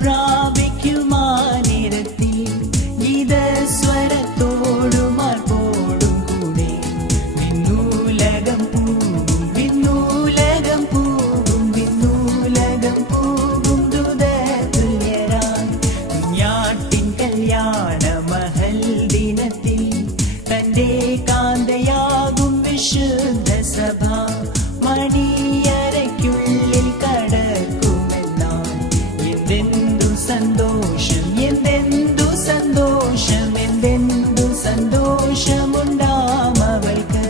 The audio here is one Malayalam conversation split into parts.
പ്രാപിക്കുമാനിരത്തിൽ ഗീതസ്വരത്തോടും മാർപ്പോടും കൂടെ വിണ്ണൂലകം പോകും വിണ്ണൂലകം പോകും വിണ്ണൂലകം പോകും ദൂതതുല്യരായി കുഞ്ഞാട്ടിൻ കല്യാണ മഹൽ ദിനത്തിൽ തന്റെ കാന്തയാകും വിശുദ്ധ സഭ മണിയറയ്ക്കുള്ളിൽ കടക്കുമെന്നാൽ എന്തെന്തു സന്തോഷം എന്തെന്തു സന്തോഷം എന്തെന്തു സന്തോഷമുണ്ടാം അവൾക്ക്.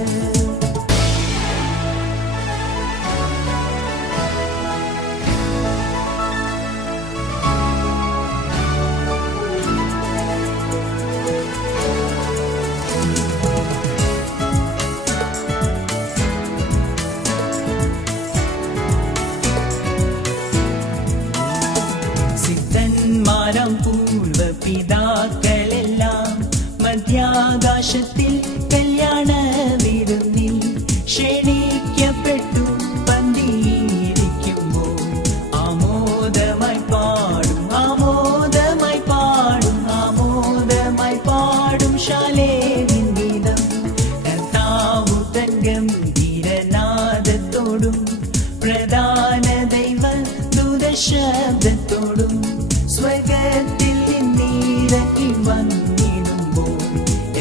സിദ്ധന്മാരാം പൂർവ പിതാക്കളെല്ലാം മധ്യാകാശത്തിൽ കല്യാണ വിരുന്നിൽ ക്ഷണിക്കപ്പെട്ടു പന്തിയിരിക്കുമ്പോൾ ആമോദമായി പാടും ആമോദമായി പാടും ആമോദമായി പാടും ശാലേവിൻ ഗീതം. കർത്താവു തൻ ഗംഭീരനാദത്തോടും പ്രധാന ദൈവ ദൂതശബ്ദത്തോടും സ്വർഗത്തിൽ നിന്നിറങ്ങി വന്നിടുമ്പോൾ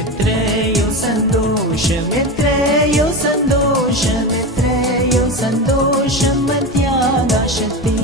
എത്രയോ സന്തോഷം എത്രയോ സന്തോഷം എത്രയോ സന്തോഷം മധ്യാകാശത്തിൽ.